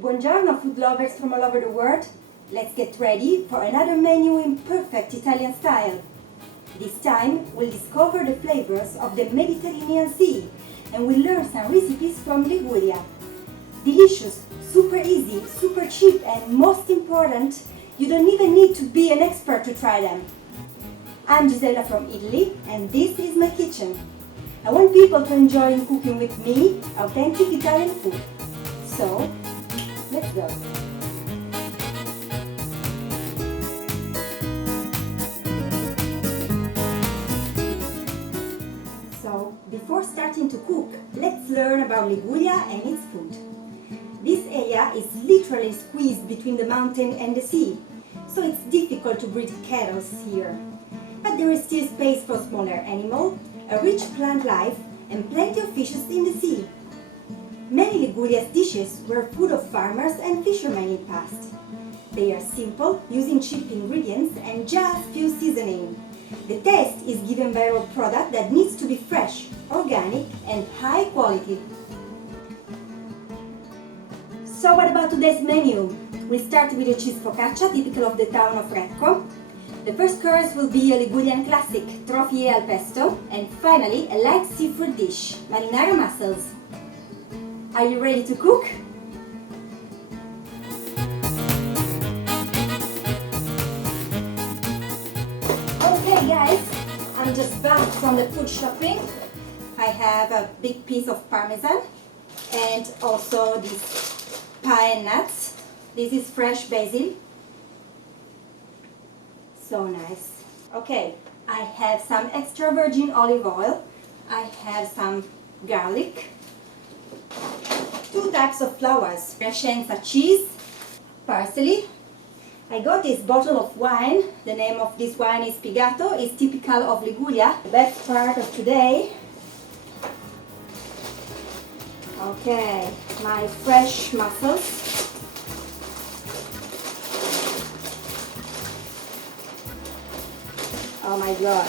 Buongiorno food lovers from all over the world. Let's get ready for another menu in perfect Italian style. This time we'll discover the flavors of the Mediterranean Sea and we'll learn some recipes from Liguria. Delicious, super easy, super cheap, and most important, you don't even need to be an expert to try them. I'm Gisella from Italy and this is my kitchen. I want people to enjoy cooking with me authentic Italian food. So, let's go. So, before starting to cook, let's learn about Liguria and its food. This area is literally squeezed between the mountain and the sea, so it's difficult to breed cattle here. But there is still space for smaller animals, a rich plant life, and plenty of fishes in the sea. Many Liguria's dishes were food of farmers and fishermen in the past. They are simple, using cheap ingredients and just few seasoning. The taste is given by a product that needs to be fresh, organic, and high quality. So what about today's menu? We'll start with a cheese focaccia, typical of the town of Recco. The first course will be a Ligurian classic, trofi al pesto, and finally a light seafood dish, marinara mussels. Are you ready to cook? Okay guys, I'm just back from the food shopping. I have a big piece of parmesan and also this pine nuts. This is fresh basil. So nice. Okay, I have some extra virgin olive oil. I have some garlic. 2 types of flowers. Crescenza cheese, parsley. I got this bottle of wine. The name of this wine is pubblicato. It's typical of Liguria. The best part of today. Okay, my fresh mussels. Oh my god.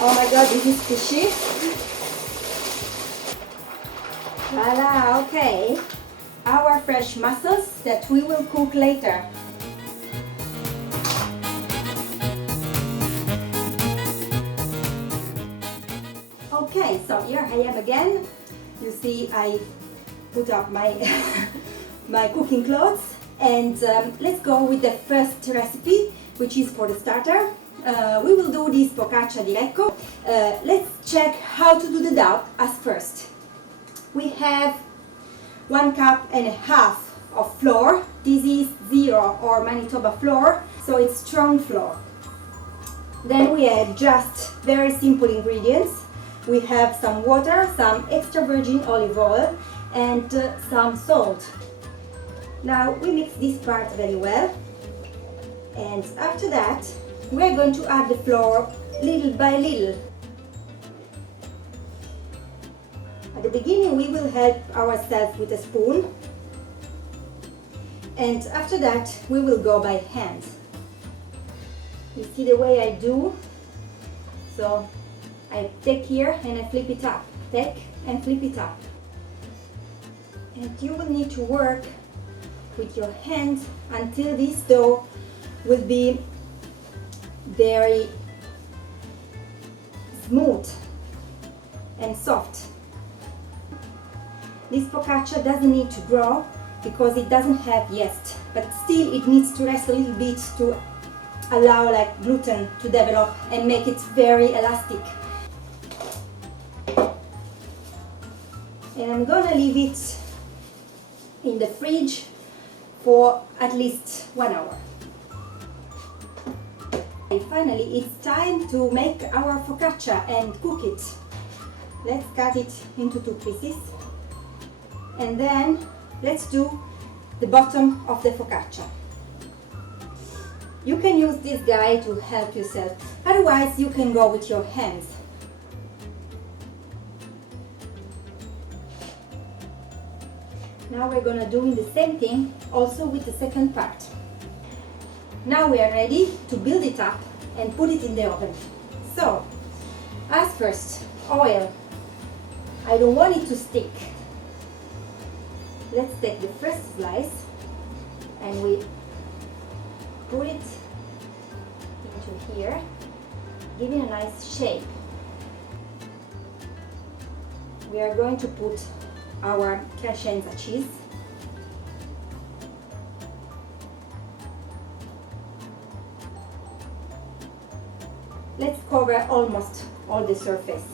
Oh my god, this is fishy. Voila, okay. Our fresh mussels that we will cook later. Okay, so here I am again. You see, I put up my my cooking clothes, and let's go with the first recipe, which is for the starter. We will do this focaccia di Recco. Let's check how to do the dough as first. We have 1.5 cups of flour. This is zero or Manitoba flour, so it's strong flour. Then we add just very simple ingredients. We have some water, some extra virgin olive oil, and some salt. Now we mix this part very well, and after that we are going to add the flour little by little. At the beginning we will help ourselves with a spoon, and after that we will go by hand. You see the way I do? So I take here and I flip it up. Take and flip it up. And you will need to work with your hand until this dough will be very smooth and soft. This focaccia doesn't need to grow because it doesn't have yeast, but still it needs to rest a little bit to allow like gluten to develop and make it very elastic. And I'm gonna leave it in the fridge for at least 1 hour. And finally, it's time to make our focaccia and cook it. Let's cut it into 2 pieces. And then let's do the bottom of the focaccia. You can use this guy to help yourself, otherwise you can go with your hands. Now we're gonna do the same thing also with the second part. Now we are ready to build it up and put it in the oven. So, as first, oil. I don't want it to stick. let's take the first slice and we put it into here, giving a nice shape. We are going to put our crescenza cheese. Let's cover almost all the surface.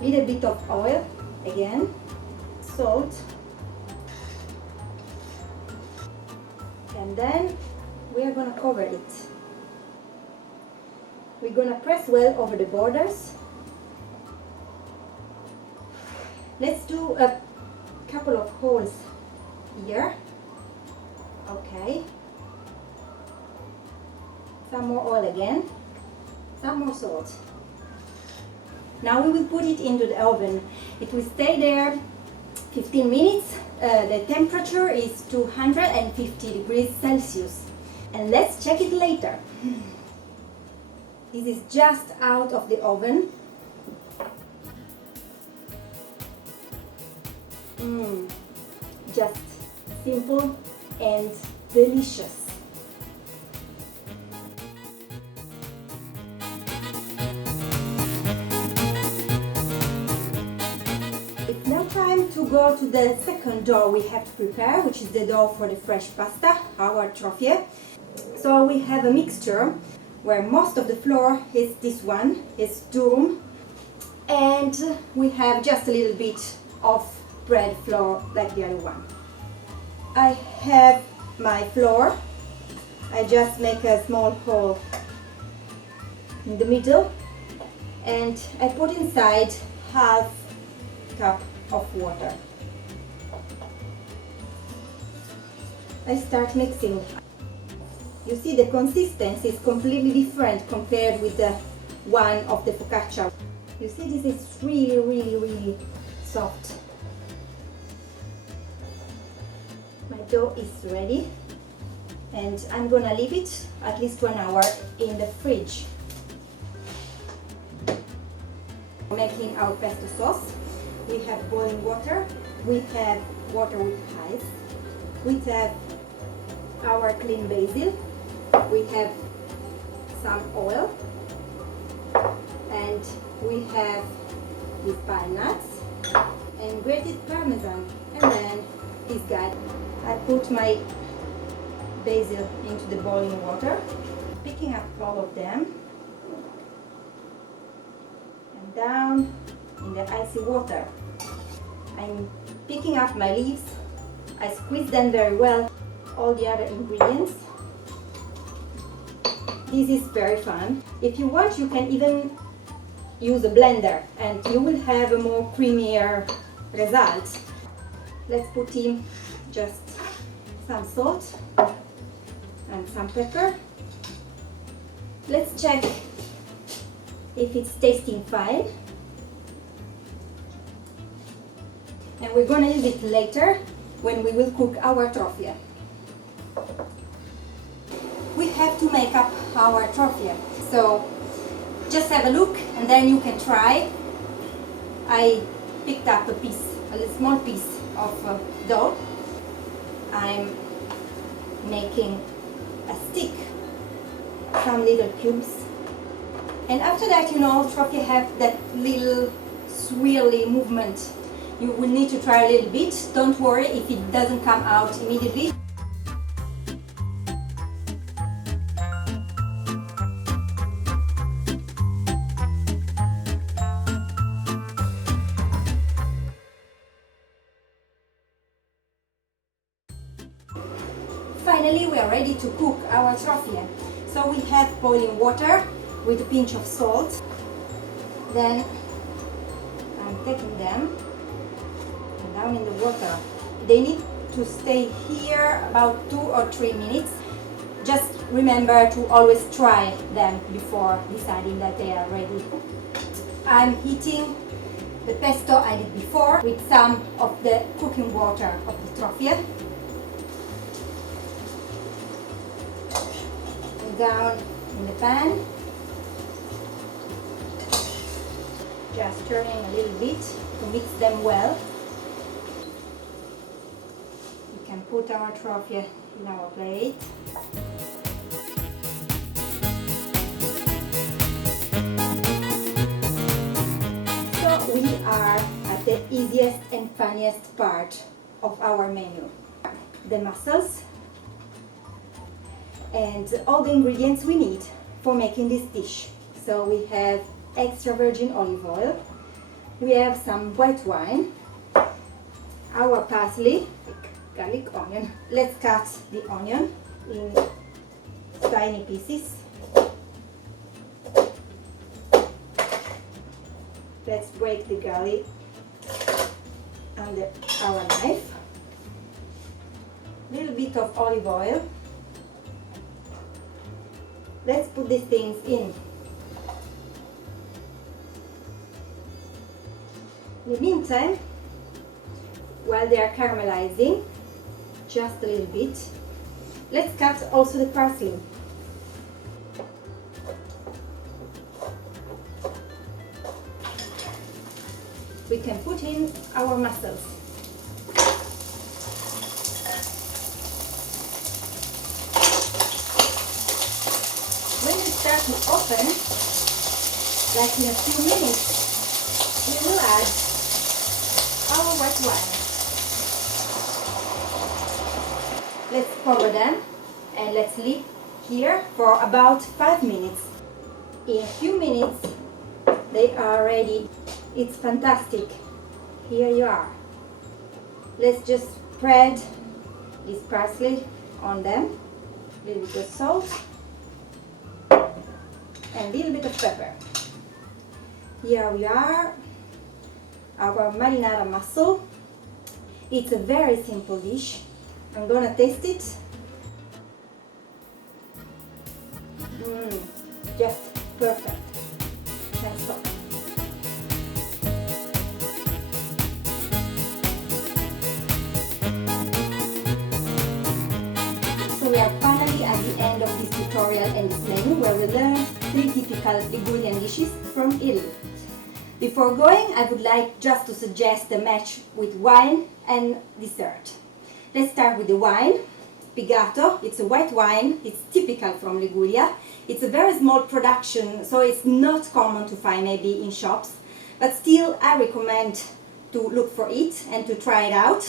Little bit of oil again, salt, and then we are going to cover it. We're going to press well over the borders. Let's do a couple of holes here. Okay. Some more oil again, some more salt. Now we will put it into the oven. It will stay there 15 minutes. The temperature is 250 degrees Celsius. And let's check it later. This is just out of the oven. Just simple and delicious. It's now time to go to the second dough we have to prepare, which is the dough for the fresh pasta, our trofie. So we have a mixture where most of the flour is this one, is durum, and we have just a little bit of bread flour like the other one. I have my flour. I just make a small hole in the middle and I put inside half cup of water. I start mixing. You see the consistency is completely different compared with the one of the focaccia. You see this is really soft. My dough is ready and I'm gonna leave it at least 1 hour in the fridge. Making our pesto sauce. We have boiling water, we have water with ice, we have our clean basil, we have some oil, and we have these pine nuts and grated parmesan, and then this guy. I put my basil into the boiling water, picking up all of them and down in the icy water. I'm picking up my leaves, I squeeze them very well, all the other ingredients. This is very fun. If you want, you can even use a blender and you will have a more creamier result. Let's put in just some salt and some pepper. Let's check if it's tasting fine. And we're going to use it later when we will cook our trofie. We have to make up our trofie, so just have a look and then you can try. I picked up a small piece of dough. I'm making a stick, some little cubes, and after that, you know, trofie have that little swirly movement. You will need to try a little bit. Don't worry if it doesn't come out immediately. Finally, we are ready to cook our trofie. So we have boiling water with a pinch of salt. Then I'm taking them down in the water. They need to stay here about 2 or 3 minutes. Just remember to always try them before deciding that they are ready. I'm heating the pesto I did before with some of the cooking water of the trofie. Down in the pan, just turning a little bit to mix them well. can put our trophy in our plate. So we are at the easiest and funniest part of our menu. The mussels and all the ingredients we need for making this dish. So we have extra virgin olive oil, we have some white wine, our parsley, garlic, onion. Let's cut the onion in tiny pieces. Let's break the garlic under our knife. A little bit of olive oil. Let's put these things in. In the meantime, while they are caramelizing, just a little bit, let's cut also the parsley. We can put in our mussels. When they start to open, like in a few minutes, we will add our white wine. Let's cover them and let's leave here for about 5 minutes. In a few minutes, they are ready. It's fantastic. Here you are. Let's just spread this parsley on them. A little bit of salt and a little bit of pepper. Here we are, our marinara mussel. It's a very simple dish. I'm gonna taste it. Just perfect. Can't stop. So we are finally at the end of this tutorial and this menu where we learned 3 typical Ligurian dishes from Italy. Before going, I would like just to suggest a match with wine and dessert. Let's start with the wine. Pubblicato, it's a white wine, it's typical from Liguria. It's a very small production, so it's not common to find maybe in shops, but still I recommend to look for it and to try it out.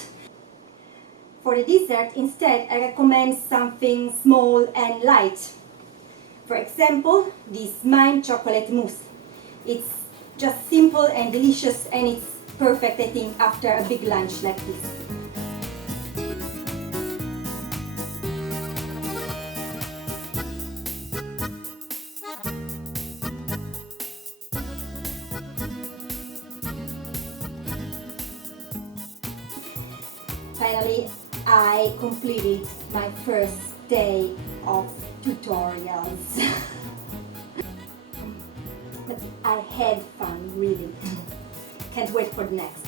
For the dessert, instead, I recommend something small and light. For example, this mine chocolate mousse. It's just simple and delicious, and it's perfect, I think, after a big lunch like this. Finally, I completed my first day of tutorials. But I had fun, really. Can't wait for the next.